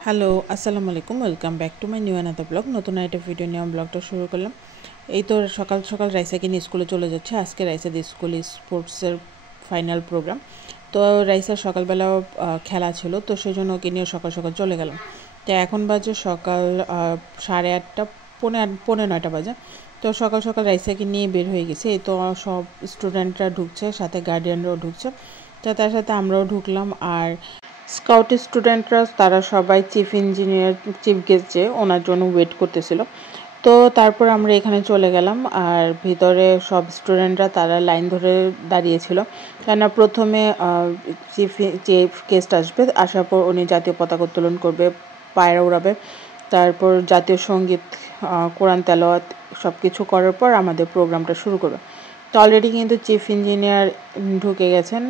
Hello, আসসালামু আলাইকুম। Welcome back to my new another blog. নতুন একটা ভিডিও নিয়ে আমি ব্লগটা শুরু করলাম। এই তো সকাল সকাল রাইসাকে নিয়ে স্কুলে চলে যাচ্ছে। আজকে রাইসাদের স্কুলে স্পোর্টসের ফাইনাল প্রোগ্রাম। তো রাইসার সকালবেলাও খেলা ছিল, তো সেই জন্য ওকে নিয়ে সকাল সকাল চলে গেলাম। তো এখন বাজে সকাল 8:30, পৌনে 9টা বাজে। তো সকাল সকাল রাইসাকে নিয়ে বের হয়ে গেছে। এই তো সব স্টুডেন্টরা ঢুকছে, সাথে গার্ডিয়ানরাও ঢুকছে। তো তার সাথে আমরাও ঢুকলাম। আর স্কাউটের স্টুডেন্টরা তারা সবাই চিফ গেস্ট যে ওনার জন্য ওয়েট করতেছিল। তো তারপর আমরা এখানে চলে গেলাম। আর ভিতরে সব স্টুডেন্টরা তারা লাইন ধরে দাঁড়িয়েছিল, কেননা প্রথমে চিফ গেস্ট আসবে, আসার পর উনি জাতীয় পতাকা উত্তোলন করবে, পায়রা উড়াবে, তারপর জাতীয় সঙ্গীত, কোরআন তেলাওয়াত সব কিছু করার পর আমাদের প্রোগ্রামটা শুরু করবে। তো অলরেডি কিন্তু চিফ ইঞ্জিনিয়ার ঢুকে গেছেন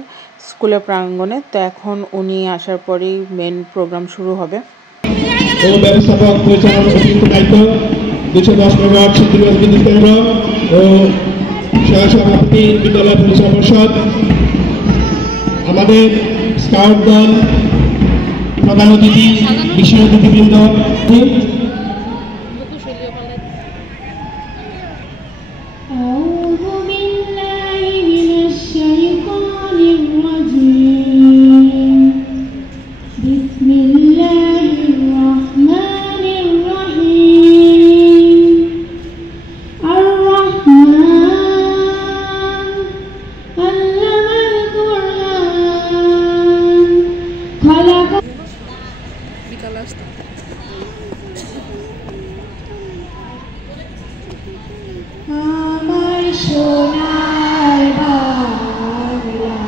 স্কুলের প্রাঙ্গণে। তো এখন উনি আসার পরেই মেন প্রোগ্রাম শুরু হবে। ব্যবস্থাপক পরিচালনার অতিরিক্ত দায়িত্ব 210 নম্বর সিদ্ধির বিদ্যুৎ কেন্দ্র ও সহসভাপতি বিদ্যালয় পরিচালনা পরিষদ, আমাদের স্কাউট দল, প্রধান অতিথি, বিশেষ অতিথিবৃন্দ, আমার সোনার বাংলা,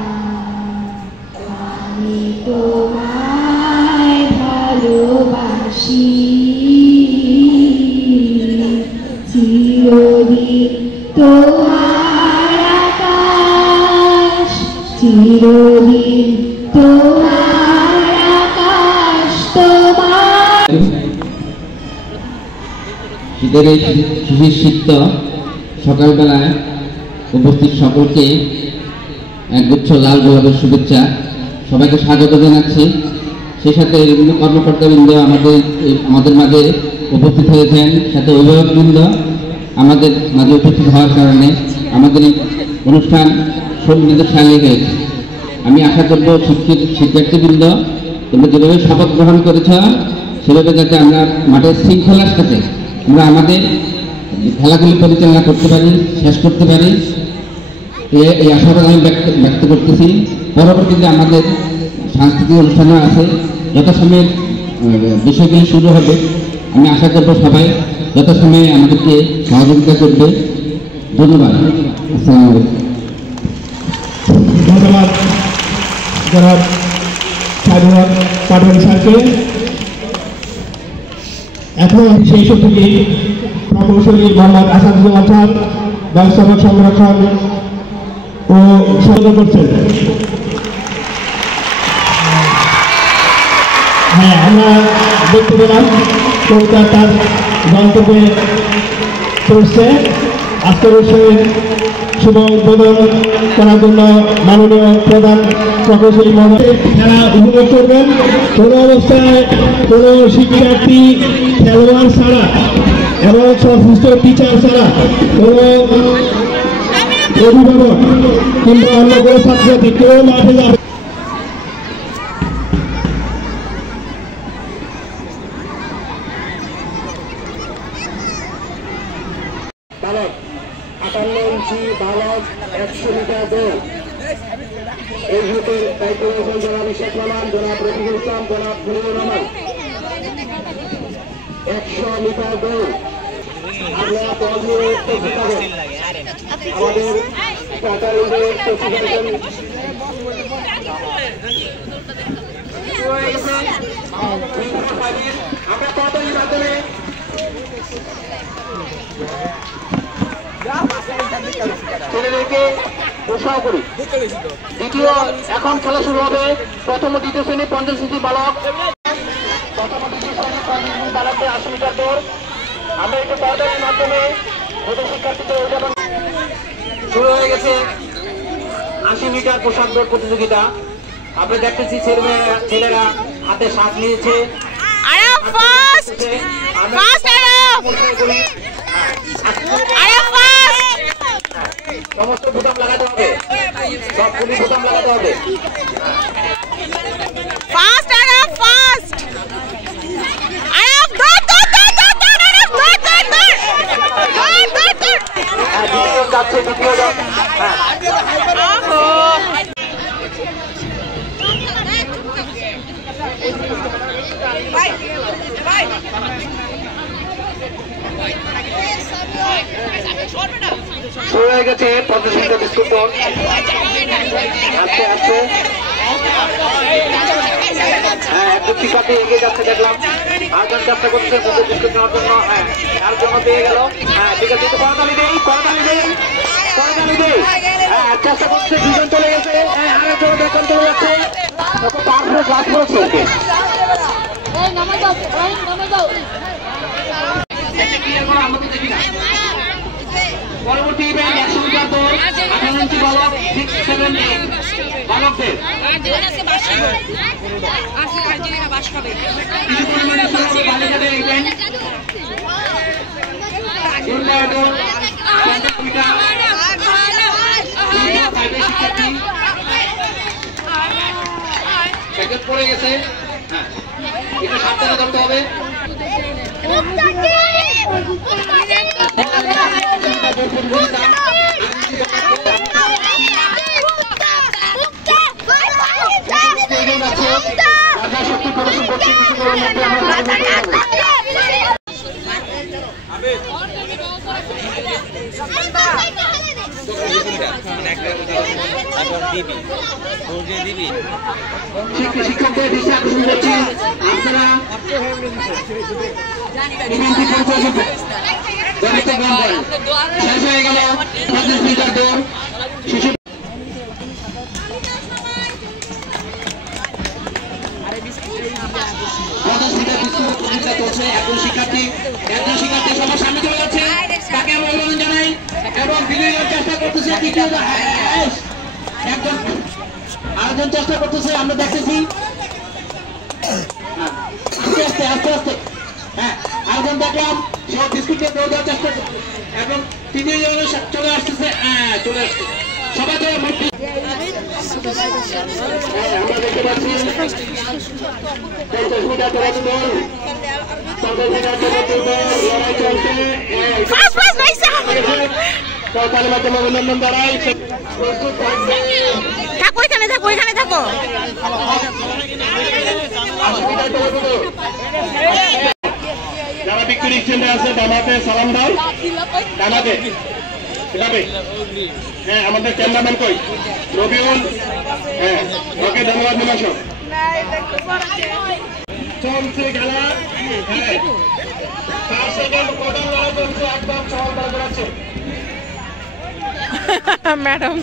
আমি তোমায় ভালোবাসি, চিরদিন তোমার আকাশ, চিরদিন তোমার আকাশ, তোমার শীতের এই শিশির সিক্ত সকালবেলায় উপস্থিত সকলকে একগুচ্ছ লাল গোলাপের শুভেচ্ছা, সবাইকে স্বাগত জানাচ্ছি। সেই সাথে বিভিন্ন কর্মকর্তাবৃন্দ আমাদের মাঝে উপস্থিত হয়েছেন, সাথে অভিভাবকবৃন্দ আমাদের মাঝে উপস্থিত হওয়ার কারণে আমাদের এই অনুষ্ঠান সমৃদ্ধ শালী হয়েছে। আমি আশা করব শিক্ষার্থীবৃন্দ তোমরা যেভাবে শপথ গ্রহণ করেছ সেভাবে যাতে আমরা মাঠের শৃঙ্খলার সাথে আমরা আমাদের খেলাগুলি পরিচালনা করতে পারি, শেষ করতে পারি, এই আশাবাদ আমি ব্যক্ত করতেছি। পরবর্তীতে আমাদের সাংস্কৃতিক অনুষ্ঠানও আছে, যথাসময়ে বিষয়গুলি শুরু হবে। আমি আশা করব সবাই যথাসময়ে আমাদেরকে সহযোগিতা করবে। ধন্যবাদ। আসসালামু আলাইকুম। ধন্যবাদ জনাব সাধুবাদ পাটোয়ারি স্যারকে। এখন সেই সত্যি প্রকৌশলী মোহাম্মদ আসাদুজ্জামান স্যার ব্যবস্থাপক সংরক্ষণ ও সহযোগ করছেন। হ্যাঁ, আমরা দেখতে পেলাম কবিতা তার গন্তব্যে চলছে। আজকের উৎসবের শুভ উদ্বোধন করার জন্য মাননীয় প্রধান প্রকৌশলী মহোদয় খেলা উপভোগ করবেন। কোনো অবস্থায় কোনো শিক্ষার্থী, খেলোয়াড় ছাড়া এবং সংশ্লিষ্ট টিচার ছাড়া কোনো অভিভাবক কিংবা অন্য কোনো ছাত্রছাত্রী কেউ মাঠে যাবে। বালক 58 ইঞ্চি বালক 100 মিটার দৌড়, এই গ্রুপের দায়িত্ব রয়েছেন জনাব শেখ রহমান, জনাব রফিকুল ইসলাম, জনাব খলিলুর রহমান। 100 মিটার দৌড় আমরা দল নিয়ে উপস্থিত থাকবেন। আমাদের টাটারিতে উপস্থিত থাকবেন। আমরা তাড়াতাড়ি মাধ্যমে ছেলেদেরকে উৎসাহ করি। দ্বিতীয়, এখন খেলা শুরু হবে। প্রথম ও দ্বিতীয় শ্রেণী 50 ইঞ্চি বালক, প্রথম ও দ্বিতীয় শ্রেণী 50 ইঞ্চি বালকদের 80 মিটার দৌড়। আমরা একটু তাড়াতাড়ির মাধ্যমে ওদের শিক্ষার্থীদের উদযাপন শুরু হয়ে গেছে। 80 মিটার পোশাক দৌড় প্রতিযোগিতা। আমরা দেখতেছি ছেলেরা হাতে শাক নিয়েছে। ফাস্ট ফাস্ট আরব সমস্ত বোতাম লাগাতে হবে, সব পুলিশ বোতাম লাগাতে হবে। ফাস্ট আরব ফাস্ট আরব দৌড় দৌড় দৌড় দৌড় দৌড় আরব দৌড় দৌড় দৌড় দৌড় দৌড় দৌড়। হ্যাঁ, দ্বিতীয় যাচ্ছে, দ্বিতীয় যাচ্ছে। হ্যাঁ, ওহো শুরু হয়ে গেছে পদ্মশিল্প বিস্কুট দৌড়। আস্তে আস্তে হ্যাঁ, একটু শিক্ষার্থী এগিয়ে যাচ্ছে দেখলাম। আরেকজন চেষ্টা করছে মুখে বিস্কুট নেওয়ার জন্য। হ্যাঁ, তার জন্য পেয়ে গেল। হ্যাঁ, ঠিক আছে, একটু করতালি দেই, করতালি দেই, করতালি দেই। হ্যাঁ, চেষ্টা করছে, দুজন চলে গেছে। হ্যাঁ, আরেকজন দেখলাম চলে যাচ্ছে। কত পারফেক্ট ক্লাস করেছে ওকে। পরবর্তী ইভেন্ট 100 মিটার দৌড়, 18 ইঞ্চি বালক 6, 7, 8 বালকদের কিছু পরিমাণে শুরু হবে বালিকাদের ইভেন্ট। দৌড় দৌড় 50 মিটার প্যাকেট পড়ে গেছে। হ্যাঁ, এটা সাবধানে ধরতে হবে। শিক্ষকদের দৃষ্টি আকর্ষণ করছি, আপনারা শেষ হয়ে গেল 50 মিটার দৌড়। শিশু একজন শিক্ষার্থী সবার সামনে চলে যাচ্ছে, তাকে আমরা অভিনন্দন জানাই এবং বিজয়ীর চেষ্টা করতেছে। একজন আরেকজন চেষ্টা করতেছে, আমরা দেখতেছি। আস্তে আস্তে আস্তে আস্তে হ্যাঁ, আরেকজন দেখলাম সে বিস্কুটকে দৌড় দেওয়ার চেষ্টা এবং তিনি চলে আসতেছে। হ্যাঁ, চলে আসছে সবাই চলে ভর্তি। আমরা দেখতে পাচ্ছি 50 মিটার দৌড় দৌড়, 50 মিটার দৌড় লড়াই চলছে। সরকারের মাধ্যমে অভিনন্দন জানাই। থাকো এখানে, থাকো এখানে, থাকো। যারা ভিক্টোরি স্ট্যান্ডে আছে ডানাতে সালাম দাও, ডানাতে। হ্যাঁ, আমাদের ক্যামেরাম্যান কই রবিউল। হ্যাঁ, ওকে ধন্যবাদ নিমাস। চলছে খেলা। হ্যাঁ, 4 সেকেন্ড কোটার লড়াই চলছে, একদম সমান করা যাচ্ছে ম্যাডাম।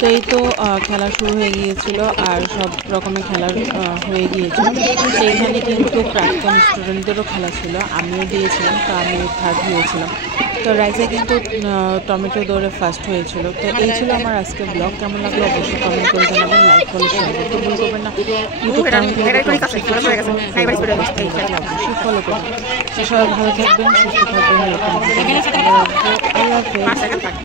তো এই তো খেলা শুরু হয়ে গিয়েছিল আর সব রকমের খেলা হয়ে গিয়েছিল। সেইখানে কিন্তু প্রাক্তন স্টুডেন্টদেরও খেলা ছিল, আমিও দিয়েছিলাম, তো আমি থার্ড হয়েছিলাম। তো রাইসা কিন্তু টমেটো দৌড়ে ফার্স্ট হয়েছিল। তো এই ছিল আমার আজকের ব্লগ। কেমন লাগলো অবশ্যই কমেন্ট করে জানাবেন, লাইক ফলো শেয়ার করতে ভুল করবেন না। অবশ্যই ফলো করবেন। সবাই ভালো থাকবেন, সুস্থ থাকবেন। আল্লাহ হাফেজ।